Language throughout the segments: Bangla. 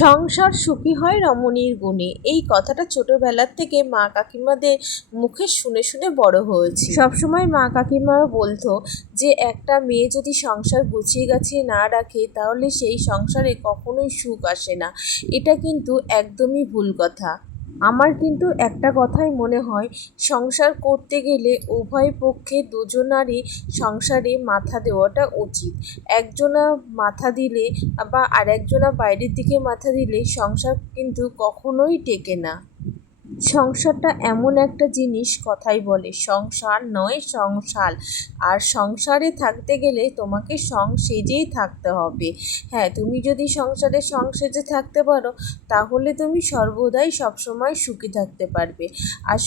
সংসার সুখী হয় রমণীর গুণে, এই কথাটা ছোটবেলার থেকে মা কাকিমাদের মুখে শুনে শুনে বড় হয়েছি। সবসময় মা কাকিমারা বলতো যে একটা মেয়ে যদি সংসার গুছিয়ে গাছিয়ে না রাখে তাহলে সেই সংসারে কখনোই সুখ আসে না। এটা কিন্তু একদমই ভুল কথা। আমার কিন্তু একটা কথাই মনে হয়, সংসার করতে গেলে উভয় পক্ষে দুজনারই সংসারে মাথা দেওয়াটা উচিত। একজনা মাথা দিলে বা আরেকজনা বাইরের দিকে মাথা দিলে সংসার কিন্তু কখনোই টেকে না। সংসারটা এমন একটা জিনিস, কথাই বলে সংসার নয় সংসার। আর সংসারে থাকতে গেলে তোমাকে সেজেই থাকতে হবে। হ্যাঁ, তুমি যদি সংসারে সেজে থাকতে পারো তাহলে তুমি সর্বদাই সবসময় সুখী থাকতে পারবে। আর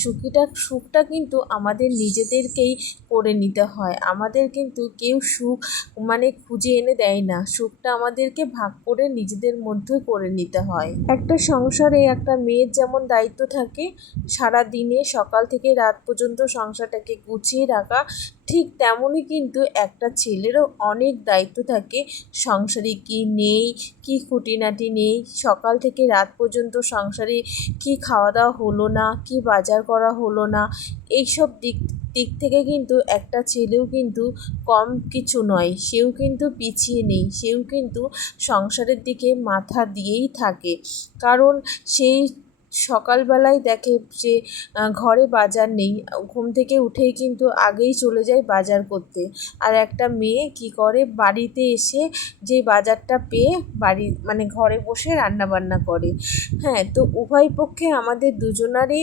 সুখটা কিন্তু আমাদের নিজেদেরকেই করে নিতে হয়। আমাদের কিন্তু কেউ সুখ খুঁজে এনে দেয় না। সুখটা আমাদেরকে ভাগ করে নিজেদের মধ্যে করে নিতে হয়। একটা সংসারে একটা মেয়ের যেমন দায়িত্ব থাকে সারা দিনে সকাল থেকে রাত পর্যন্ত সংসারটাকে গুছিয়ে রাখা, ঠিক তেমনই কিন্তু একটা ছেলেরও অনেক দায়িত্ব থাকে। সংসারে কি নেই, কি খুঁটিনাটি নেই, সকাল থেকে রাত পর্যন্ত সংসারে কি খাওয়া দাওয়া হলো না, কি বাজার করা হলো না, এইসব দিক থেকে কিন্তু একটা ছেলেও কিন্তু কম কিছু নয়। সেও কিন্তু পিছিয়ে নেই, সেও কিন্তু সংসারের দিকে মাথা দিয়েই থাকে। কারণ সেই সকালবেলায় দেখে যে ঘরে বাজার নেই, ঘুম থেকে উঠেই কিন্তু আগেই চলে যায় বাজার করতে। আর একটা মেয়ে কি করে, বাড়িতে এসে যে বাজারটা পেয়ে ঘরে বসে রান্না বান্না করে। হ্যাঁ, তো উভয় পক্ষে আমাদের দুজনারই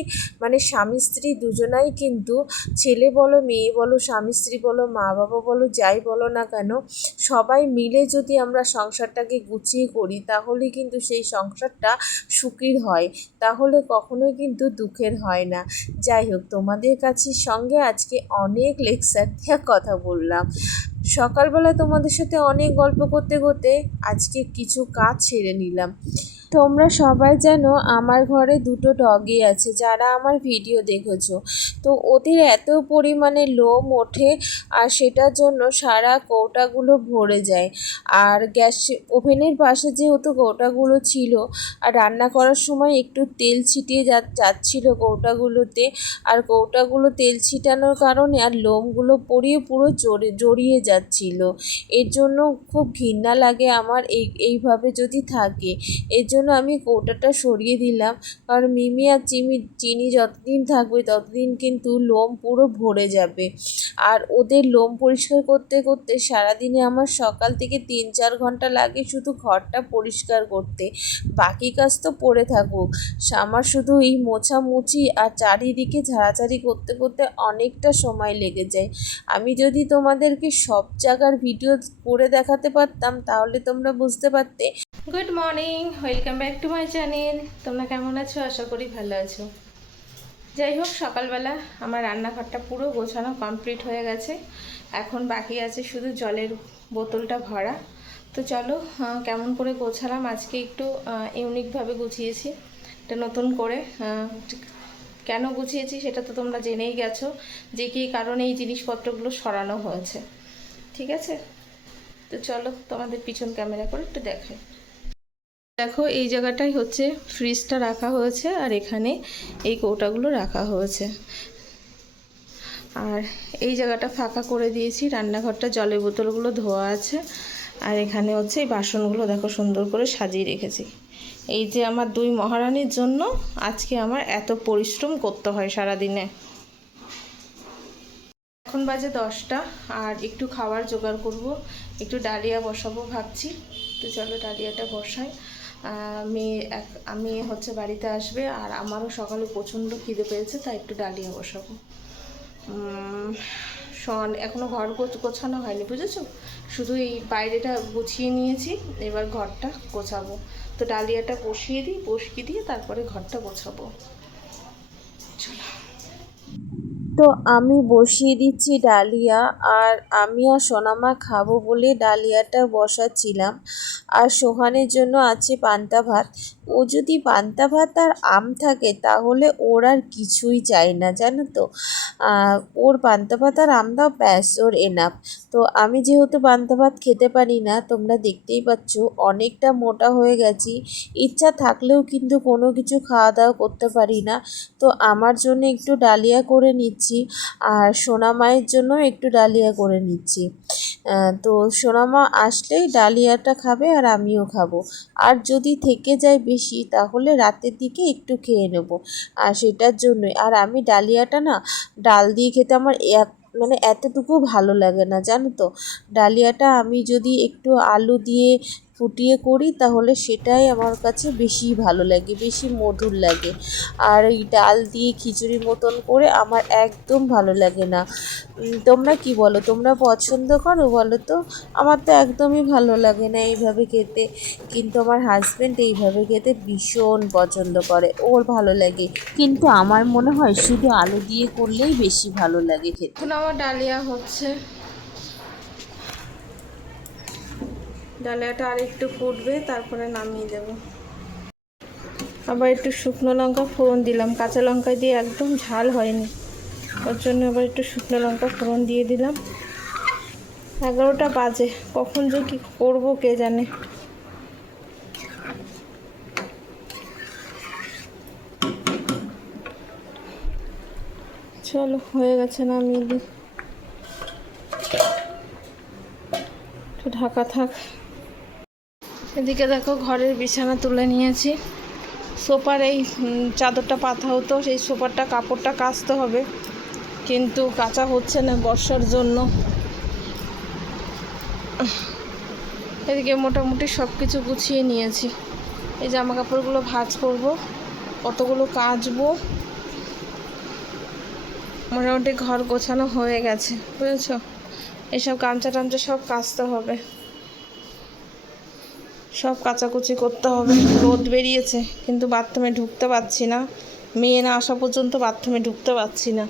স্বামী স্ত্রী দুজনাই কিন্তু, ছেলে বলো মেয়ে বলো স্বামী স্ত্রী বলো মা বাবা বলো যাই বলো না কেন, সবাই মিলে যদি আমরা সংসারটাকে গুছিয়ে করি তাহলে কিন্তু সেই সংসারটা সুখীর হয়, তাহলে কখনোই কিন্তু দুঃখের হয় না। যাই হোক, তোমাদের সঙ্গে আজকে অনেক লেকচার দিয়ে কথা বললাম। সকালবেলা তোমাদের সাথে অনেক গল্প করতে করতে আজকে কিছু কাজ সেরে নিলাম। তোমরা সবাই জানো আমার ঘরে দুটো ডগি আছে, যারা আমার ভিডিও দেখেছো। তো ওদের এত পরিমাণে লোম ওঠে আর সেটার জন্য সারা কৌটাগুলো ভরে যায়। আর গ্যাস ওভেনের পাশে যেহেতু কৌটাগুলো ছিল, আর রান্না করার সময় একটু তেল ছিটিয়ে যাচ্ছিল কৌটাগুলোতে, আর কৌটাগুলো তেল ছিটানোর কারণে আর লোমগুলো পড়িয়ে পুরো জড়িয়ে যাচ্ছিল। এর জন্য খুব ঘৃণা লাগে আমার এইভাবে যদি থাকে। এর জন্য আমি কৌটাটা সরিয়ে দিলাম, কারণ মিমি আর চিনি যতদিন থাকবে ততদিন কিন্তু লোম পুরো ভরে যাবে। আর ওদের লোম পরিষ্কার করতে করতে সারাদিনে আমার সকাল থেকে 3-4 ঘন্টা লাগে শুধু ঘরটা পরিষ্কার করতে। বাকি কাজ তো পড়ে থাকুক, আমার শুধু এই মোছামুছি আর চারিদিকে ঝাড়াঝাড়ি করতে করতে অনেকটা সময় লেগে যায়। আমি যদি তোমাদেরকে সব জায়গার ভিডিও করে দেখাতে পারতাম তাহলে তোমরা বুঝতে পারতে। Good morning, welcome back to my channel. তোমরা কেমন আছো? আশা করি ভালো আছো। যাই হোক, সকালবেলা আমার রান্নাঘরটা পুরো গোছানো কমপ্লিট হয়ে গেছে। এখন বাকি আছে শুধু জলের বোতলটা ভরা। তো চলো কেমন করে গোছালাম আজকে, একটু ইউনিকভাবে গুছিয়েছি। এটা নতুন করে কেন গুছিয়েছি সেটা তো তোমরা জেনেই গেছো, যে কী কারণে এই জিনিসপত্রগুলো সরানো হয়েছে। ঠিক আছে, তো চলো তোমাদের পিছন ক্যামেরা করে একটু দেখাই। দেখো, এই জায়গাটাই হচ্ছে ফ্রিজটা রাখা হয়েছে, আর এখানে এই কৌটাগুলো রাখা হয়েছে। আর এই জায়গাটা ফাঁকা করে দিয়েছি, রান্নাঘরটা জলের বোতলগুলো ধোয়া আছে। আর এখানে হচ্ছে এই বাসনগুলো দেখো সুন্দর করে সাজিয়ে রেখেছি। এই যে আমার 2 মহারানীর জন্য আজকে আমার এত পরিশ্রম করতে হয় সারাদিনে। এখন বাজে 10টা, আর একটু খাবার জোগাড় করব, একটু ডালিয়া বসাবো ভাবছি। তো চলো ডালিয়াটা বসাই। আমি হচ্ছে বাড়িতে আসবে, আর আমারও সকালে প্রচণ্ড খিদে পেয়েছে, তাই একটু ডালিয়া বসাবো। এখনও ঘর গোছানো হয়নি, বুঝেছো? শুধু এই বাইরেটা গুছিয়ে নিয়েছি, এবার ঘরটা গোছাবো। তো ডালিয়াটা বসিয়ে দিয়ে তারপরে ঘরটা গোছাবো। চলো। তো আমি বসিয়ে দিচ্ছি ডালিয়া, আর আমি আর সোনামা খাবো বলে ডালিয়াটা বসাচ্ছিলাম। আর সোহানের জন্য আছে পান্তা ভাত। ও যদি পান্তা ভাত আর আম থাকে তাহলে ওর আর কিছুই চাই না, জানো তো। ওর পান্তা ভাত আর আম দাও, ব্যাস ওর এনাফ। তো আমি যেহেতু পান্তা ভাত খেতে পারি না, তোমরা দেখতেই পাচ্ছ অনেকটা মোটা হয়ে গেছি। ইচ্ছা থাকলেও কিন্তু কোনো কিছু খাওয়া দাওয়া করতে পারি না। তো আমার জন্য একটু ডালিয়া করে নিচ্ছি, আর সোনামায়ের জন্য একটু ডালিয়া করে নিচ্ছি। তো সোনামা আসলেই ডালিয়াটা খাবে আর আমিও খাবো। আর যদি থেকে যায় বেশি তাহলে রাতের দিকে একটু খেয়ে নেব, আর সেটার জন্যই। আর আমি ডালিয়াটা না ডাল দিয়ে খেতে আমার মানে এতটুকু ভালো লাগে না, জানো তো। ডালিয়াটা আমি যদি একটু আলু দিয়ে ফুটিয়ে করি তাহলে সেটাই আমার কাছে বেশি ভালো লাগে, বেশি মধুর লাগে। আর ওই ডাল দিয়ে খিচুড়ি মতন করে আমার একদম ভালো লাগে না। তোমরা কি বলো, তোমরা পছন্দ করো বলো তো? আমার তো একদমই ভালো লাগে না এইভাবে খেতে, কিন্তু আমার হাজব্যান্ড এইভাবে খেতে ভীষণ পছন্দ করে, ওর ভালো লাগে। কিন্তু আমার মনে হয় শুধু আলু দিয়ে করলেই বেশি ভালো লাগে খেতে। এখন আমার ডালিয়া হচ্ছে, ডালিয়াটা আর একটু ফুটবে, তারপরে নামিয়ে দেব। আবার একটু শুকনো লঙ্কা ফোড়ন দিলাম, কাঁচা লঙ্কা দিয়ে একদম ঝাল হয়নি, ওর জন্য আবার একটু শুকনো লঙ্কা ফোড়ন দিয়ে দিলাম। 11টা বাজে, কখন যে কী করবো কে জানে। চলো হয়ে গেছে, নামিয়ে দিই, একটু ঢাকা থাক। এদিকে দেখো ঘরের বিছানা তুলে নিয়েছি। সোফার এই চাদরটা পাতা হতো, সেই সোফারটা কাপড়টা কাচতে হবে, কিন্তু কাচা হচ্ছে না বর্ষার জন্য। এদিকে মোটামুটি সব কিছু গুছিয়ে নিয়েছি। এই জামা কাপড়গুলো ভাঁজ করব, কতগুলো কাচবো। মোটামুটি ঘর গোছানো হয়ে গেছে, বুঝেছো। এসব গামছা টামছা সব কাচতে হবে, সব কাচাকুচি করতে হবে। রোদ বেরিয়েছে কিন্তু বাথরুমে ঢুকতে পারছি না, মেয়ে না আসা পর্যন্ত বাথরুমে ঢুকতে পারছি না।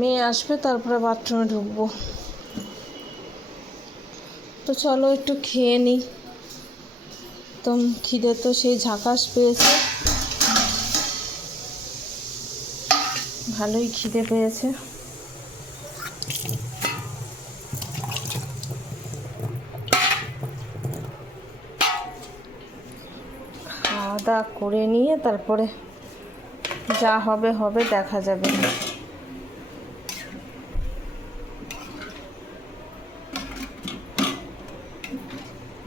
মেয়ে আসবে তারপরে বাথরুমে ঢুকবো। তো চলো একটু খেয়ে নিই, তো খিদে তো সেই ঝাঁকাশ পেয়েছে, ভালোই খিদে পেয়েছে। খাওয়া দাওয়া করে নিয়ে তারপরে যা হবে হবে, দেখা যাবে।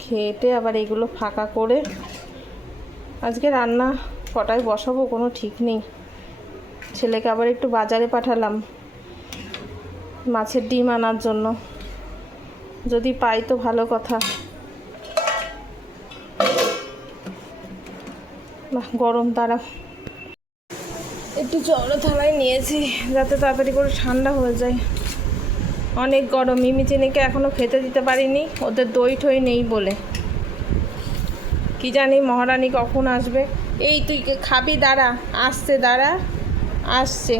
খেয়েটে আবার এগুলো ফাঁকা করে আজকে রান্না কটায় বসাবো কোনো ঠিক নেই। ছেলেকে আবার একটু বাজারে পাঠালাম মাছের ডিম আনার জন্য, যদি পাই তো ভালো কথা। গরম, তারা একটু জল থালায় নিয়েছি যাতে তাড়াতাড়ি করে ঠান্ডা হয়ে যায়, অনেক গরম। মিমি চিনিকে এখনও খেতে দিতে পারিনি, ওদের দই ঠই নেই বলে। কি জানি মহারানী কখন আসবে। এই তুই খাবি, দাঁড়া, আসছে, দাঁড়া, আসছে,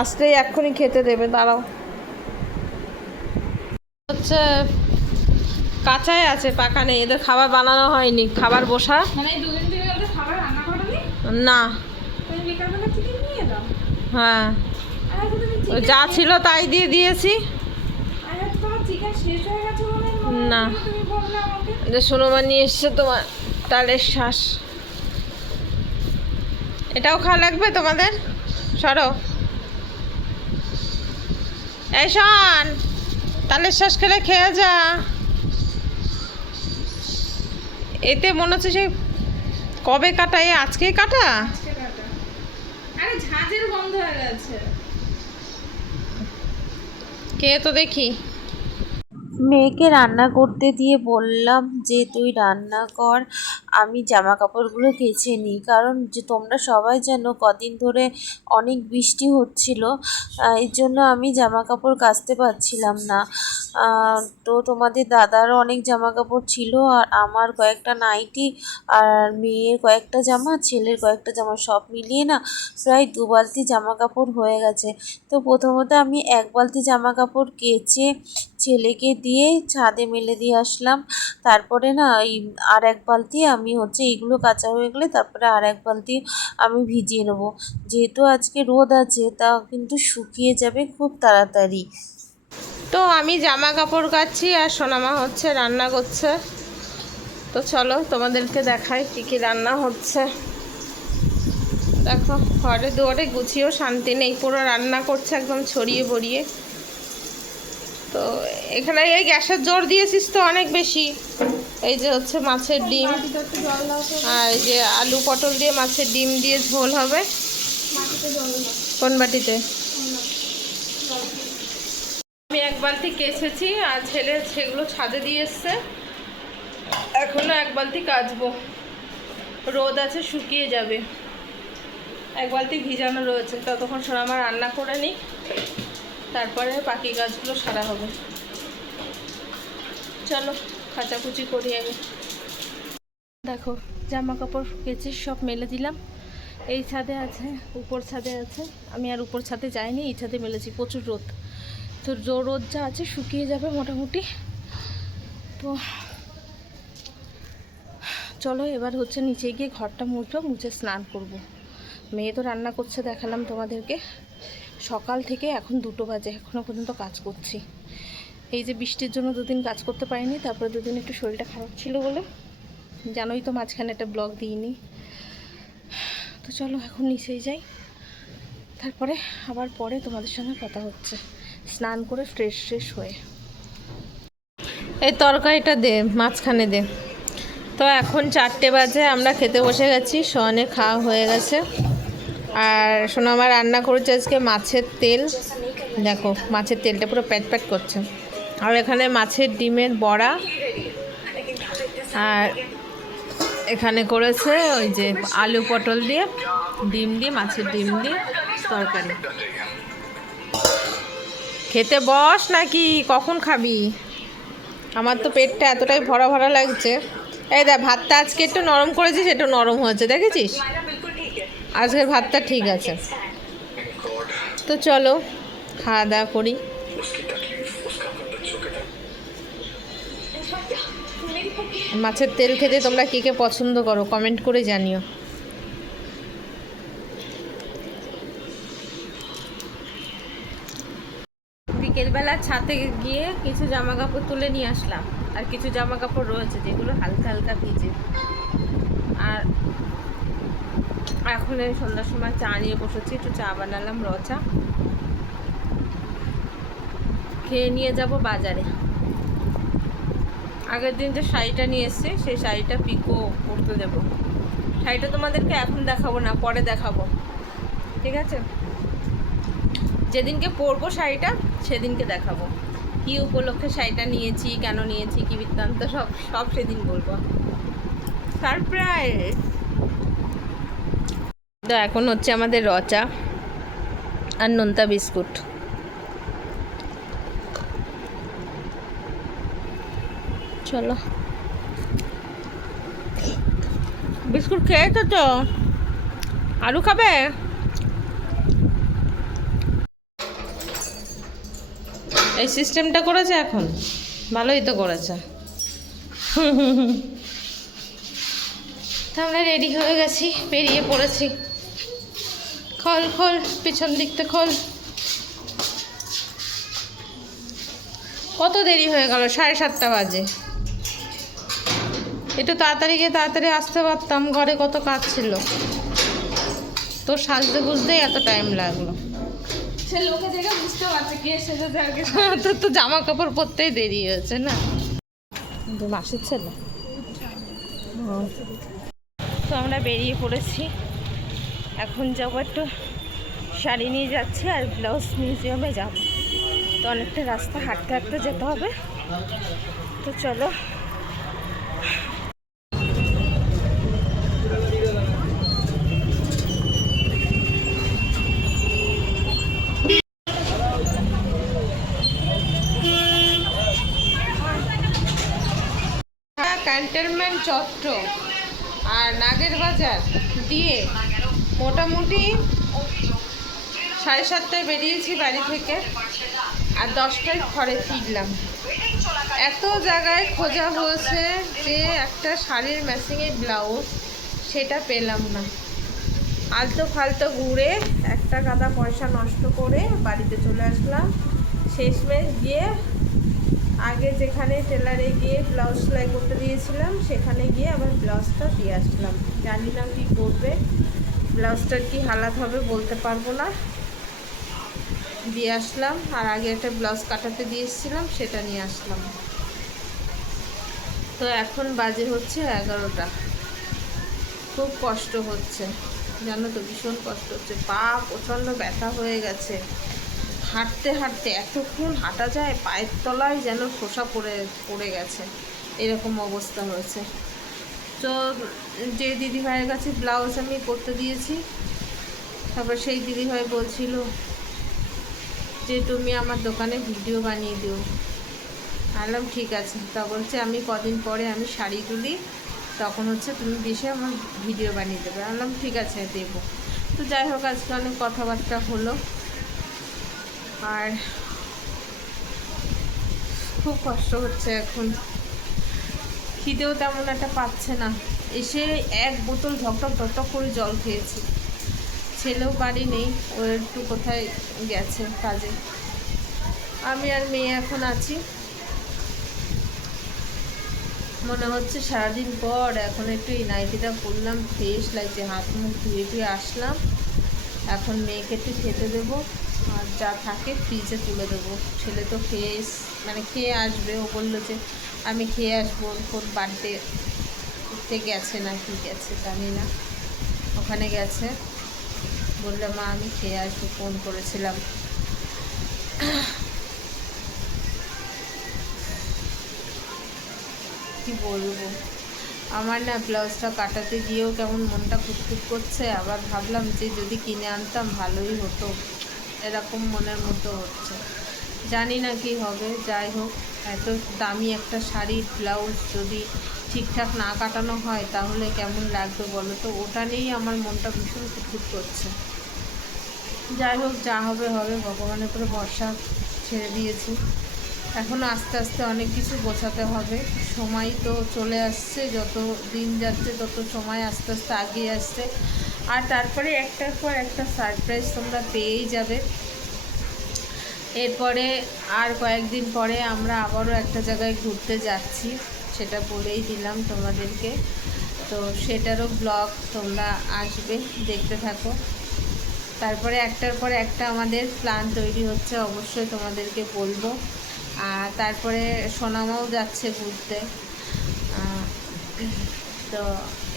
আসলেই এক্ষুনি খেতে দেবে, দাঁড়াও। হচ্ছে কাঁচাই আছে, পাকা নেই, এদের খাবার বানানো হয়নি, খাবার বসা না। হ্যাঁ, যা ছিল তাই দিয়ে দিয়েছি। না, সোনোমা নিয়ে এসছে তোমার তালের শ্বাস, এটাও খাওয়া লাগবে তোমাদের। সরো, এই শোন, তালের শ্বাস খেলে খেয়ে যা। এতে মনে হচ্ছে সে কবে কাটা, আজকেই কাটা। আরে ঝাঁঝের গন্ধ হয়ে গেছে, খেয়ে তো দেখি। মেয়েকে রান্না করতে দিয়ে বললাম যে তুই রান্না কর, আমি জামা কাপড়গুলো কেচে নিই। কারণ যে তোমরা সবাই জানো কদিন ধরে অনেক বৃষ্টি হচ্ছিল, এর জন্য আমি জামা কাপড় কাচতে পারছিলাম না। তো তোমাদের দাদারও অনেক জামা কাপড় ছিল, আর আমার কয়েকটা নাইটি, আর মেয়ের কয়েকটা জামা, ছেলের কয়েকটা জামা, সব মিলিয়ে না প্রায় 2 বালতি জামা কাপড় হয়ে গেছে। তো প্রথমত আমি 1 বালতি জামা কাপড় কেচে ছেলেকে দিয়ে ছাদে মেলে দিয়ে আসলাম। তারপরে না এই আর 1 বালতি আমি এইগুলো কাচা হয়ে গেলে তারপরে আর 1 বালতি আমি ভিজিয়ে নেবো। যেহেতু আজকে রোদ আছে, তা কিন্তু শুকিয়ে যাবে খুব তাড়াতাড়ি। তো আমি জামা কাপড় কাচ্ছি আর সোনামা রান্না করছে। তো চলো তোমাদেরকে দেখাই কী কী রান্না হচ্ছে। দেখো ঘরে দুয়ারে গুছিয়েও শান্তি নেই, পুরো রান্না করছে একদম ছড়িয়ে বড়িয়ে। তো এখানে এই গ্যাসের জোর দিয়েছিস তো অনেক বেশি। এই যে মাছের ডিম, আর এই যে আলু পটল দিয়ে মাছের ডিম দিয়ে ঝোল হবে। কোন বাটিতে? আমি 1 বালতি কেচেছি, আর ছেলে সেগুলো ছাদে দিয়ে এসছে। এখনো 1 বালতি কাচবো, রোদ আছে শুকিয়ে যাবে। 1 বালতি ভিজানো রয়েছে, ততক্ষণ সোনামা রান্না করে নিই, তারপরে বাকি কাজগুলো সারা হবে। চলো কাচাকুচি করি আমি। দেখো জামা কাপড় কেচে সব মেলে দিলাম। এই ছাদে আছে, উপর ছাদে আছে। আমি আর উপর ছাদে যাইনি, এই ছাদে মেলেছি। প্রচুর রোদ, তো রোদ যা আছে শুকিয়ে যাবে মোটামুটি। তো চলো এবার নিচে গিয়ে ঘরটা মুছে স্নান করব। মেয়ে তো রান্না করছে, দেখালাম তোমাদেরকে। সকাল থেকে এখন 2টো বাজে, এখনও পর্যন্ত কাজ করছি। এই যে বৃষ্টির জন্য 2 দিন কাজ করতে পারিনি, তারপরে 2 দিন একটু শরীরটা খারাপ ছিল বলে, জানোই তো মাঝখানে একটা ব্লগ দিইনি। তো চলো এখন নিচেই যাই, তারপরে আবার পরে তোমাদের সঙ্গে কথা হচ্ছে। স্নান করে ফ্রেশ হয়ে এই তরকারিটা দে, মাঝখানে দে। তো এখন 4টে বাজে, আমরা খেতে বসে গেছি। সোয়ানের খাওয়া হয়ে গেছে, আর সোনামা রান্না করেছে আজকে মাছের তেল। দেখো মাছের তেলটা পুরো প্যাট প্যাট করছে। আর এখানে মাছের ডিমের বড়া, আর এখানে করেছে ওই যে আলু পটল দিয়ে ডিম দিয়ে মাছের ডিম দিয়ে তরকারি। খেতে বস নাকি কখন খাবি? আমার তো পেটটা এতটাই ভরা ভরা লাগছে। এই দেখ ভাতটা আজকে একটু নরম করেছিস, একটু নরম হয়েছে, দেখেছিস? আজকের ভাতটা ঠিক আছে। তো চলো খাওয়া দাওয়া করি। মাছের তেল খেতে তোমরা কে কে পছন্দ করো কমেন্ট করে জানিও। বিকেলবেলা ছাদে গিয়ে কিছু জামা কাপড় তুলে নিয়ে আসলাম, আর কিছু জামা কাপড় রয়েছে যেগুলো হালকা হালকা ভিজে। আর এখন এই সন্ধ্যার সময় চা নিয়ে বসেছি, একটু চা বানালাম, চা খেয়ে নিয়ে যাব বাজারে। আগের দিন যে শাড়িটা নিয়ে এসেছি সেই শাড়িটা পিকো করতে দেবো। শাড়িটা তোমাদেরকে এখন দেখাবো না, পরে দেখাবো, ঠিক আছে? যেদিনকে পরবো শাড়িটা সেদিনকে দেখাবো, কী উপলক্ষে শাড়িটা নিয়েছি, কেন নিয়েছি, কী বৃত্তান্ত, সব সেদিন বলবো। সারপ্রাইজ। তো এখন আমাদের চা আর নোনতা বিস্কুট। চলো বিস্কুট খেয়েছো তো? আলু খাবে? এই সিস্টেমটা করেছে এখন, ভালোই তো করেছে। তো আমরা রেডি হয়ে গেছি, বেরিয়ে পড়েছি। খোল খোল, পিছন দিকতে খোল। কত দেরি হয়ে গেল, 7:30 বাজে। একটু তাড়াতাড়ি গিয়ে তাড়াতাড়ি আসতে পারতাম, ঘরে কত কাজ ছিল। তো সাজতে বুঝতেই এত টাইম লাগলো। সে লোকে দেখে বুঝতে পারছে কে সেজেছে আর কে। তোর তো জামা কাপড় পরতেই দেরি হয়েছে না, মাসের ছেলে। তো আমরা বেরিয়ে পড়েছি, এখন যাবো একটু শাড়ি নিয়ে যাচ্ছি, আর ব্লাউজ মিউজিয়ামে যাব। তো অনেকটা রাস্তা হাঁটতে হাঁটতে যেতে হবে। তো চলো ক্যান্টনমেন্ট চত্বর আর নাগের বাজার দিয়ে মোটামুটি 7:30টায় বেরিয়েছি বাড়ি থেকে আর 10টায় ঘরে ফিরলাম। এত জায়গায় খোঁজা হয়েছে যে একটা শাড়ির ম্যাচিংয়ের ব্লাউজ সেটা পেলাম না। আলতো ফালতো ঘুরে একটা গাদা পয়সা নষ্ট করে বাড়িতে চলে আসলাম। শেষমেশ গিয়ে আগে যেখানে টেলারে গিয়ে ব্লাউজ সেলাই করতে দিয়েছিলাম সেখানে গিয়ে আবার ব্লাউজটা দিয়ে আসলাম। জানি না কী করবে, ব্লাউজটার কি হালাত হবে বলতে পারবো না। দিয়ে আসলাম আর আগে একটা ব্লাউজ কাটাতে দিয়ে এসেছিলাম সেটা নিয়ে আসলাম। তো এখন বাজে হচ্ছে 11টা। খুব কষ্ট হচ্ছে জানো তো, ভীষণ কষ্ট হচ্ছে। পা প্রচণ্ড ব্যথা হয়ে গেছে। হাঁটতে হাঁটতে এতক্ষণ হাঁটা যায়, পায়ের তলায় যেন খোসা পড়ে গেছে, এরকম অবস্থা হয়েছে। তো যে দিদিভাইয়ের কাছে ব্লাউজ আমি করতে দিয়েছি, তারপর সেই দিদিভাই বলছিল যে তুমি আমার দোকানে ভিডিও বানিয়ে দিও। বললাম ঠিক আছে। তা বলছে আমি কদিন পরে আমি শাড়ি তুলি, তখন হচ্ছে তুমি বেশি আমার ভিডিও বানিয়ে দেবে। বললাম ঠিক আছে দেবো। তো যাই হোক আজকে অনেক কথাবার্তা হলো আর খুব কষ্ট হচ্ছে এখন। খিদেও তেমন একটা পাচ্ছে না। এসে এক বোতল ঢকঢক করে জল খেয়েছি। ছেলেও বাড়ি নেই, ও একটু কোথায় গেছে কাজে। আমি আর মেয়ে এখন আছি। মনে হচ্ছে সারাদিন পর এখন একটু এই নাইটিটা পরলাম, ফ্রেশ লাগছে। হাত মুখ ধুয়ে আসলাম। এখন মেয়েকে একটু খেতে দেবো আর যা থাকে ফ্রিজে তুলে দেবো। ছেলে তো খেয়ে আসবে। ও বললো যে আমি খেয়ে আসবো। কোন বার্থডেতে গেছে না কি গেছে জানি না, ওখানে গেছে। বললো মা আমি খেয়ে আসবো, ফোন করেছিলাম। কি বলবো, আমার না ব্লাউজটা কাটাতে গিয়েও কেমন মনটা খুঁতখুত করছে। আবার ভাবলাম যে যদি কিনে আনতাম ভালোই হতো, এরকম মনের মতো হচ্ছে। জানি না কি হবে। যাই হোক, এত দামি একটা শাড়ির ব্লাউজ যদি ঠিকঠাক না কাটানো হয় তাহলে কেমন লাগবে বলো তো। ওটা নিয়েই আমার মনটা ভীষণ খুঁতখুত করছে। যাই হোক, যা হবে হবে, ভগবানের উপরে ভরসা ছেড়ে দিয়েছি। এখন আস্তে আস্তে অনেক কিছু গোছাতে হবে। সময় তো চলে আসছে, যত দিন যাচ্ছে তত সময় আস্তে আস্তে এগিয়ে আসছে। আর তারপরে একটার পর একটা সারপ্রাইজ তোমরা পেয়েই যাবে। এরপরে আর কয়েকদিন পরে আমরা আবারও একটা জায়গায় ঘুরতে যাচ্ছি, সেটা বলেই দিলাম তোমাদেরকে। তো সেটারও ব্লগ তোমরা আসবে, দেখতে থাকো। তারপরে একটার পর একটা আমাদের প্ল্যান তৈরি হচ্ছে, অবশ্যই তোমাদেরকে বলবো। আর তারপরে সোনামাও যাচ্ছে ঘুরতে। তো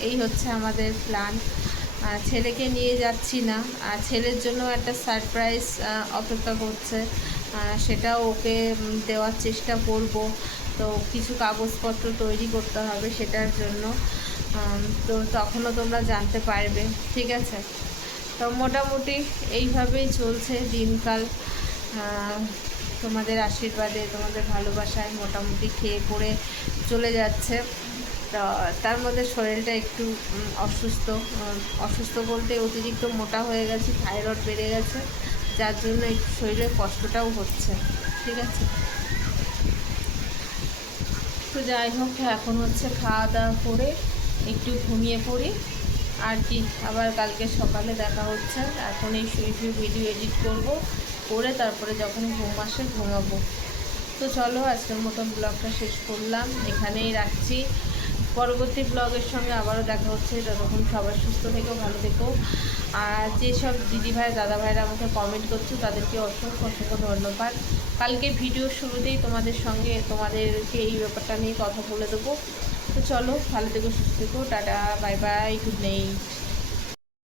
এই হচ্ছে আমাদের প্ল্যান। ছেলেকে নিয়ে যাচ্ছি না, আর ছেলের জন্য একটা সারপ্রাইজ অপেক্ষা করছে, সেটাও ওকে দেওয়ার চেষ্টা করব। তো কিছু কাগজপত্র তৈরি করতে হবে সেটার জন্য। তো তখনও তোমরা জানতে পারবে, ঠিক আছে? তো মোটামুটি এইভাবেই চলছে দিনকাল। তোমাদের আশীর্বাদে, তোমাদের ভালোবাসায় মোটামুটি খেয়ে পড়ে চলে যাচ্ছে। তো তার মধ্যে শরীরটা একটু অসুস্থ বলতে অতিরিক্ত মোটা হয়ে গেছে, থাইরয়েড বেড়ে গেছে, যার জন্য একটু শরীরের কষ্টটাও হচ্ছে, ঠিক আছে? তো যাই হোক, এখন হচ্ছে খাওয়া দাওয়া করে একটু ঘুমিয়ে পড়ি আর কি। আবার কালকে সকালে দেখা হচ্ছে। এখন এই শুয়ে ভিডিও এডিট করে তারপরে যখন ঘুম আসে ঘুমাবো। তো চলো, আজকের মতন ব্লগটা শেষ করলাম, এখানেই রাখছি। পরবর্তী ব্লগের সঙ্গে আবারও দেখা হচ্ছে। ততক্ষণ সবাই সুস্থ থেকো, ভালো থেকো। আর যেসব দিদিভাই দাদাভাইরা আমাকে কমেন্ট করছো তাদেরকে অসংখ্য ধন্যবাদ। কালকে ভিডিওর শুরুতেই তোমাদেরকে এই ব্যাপারটা নিয়ে কথা বলে দেবো। তো চলো, ভালো থেকো, সুস্থ থেকো, tata, bye bye, good night.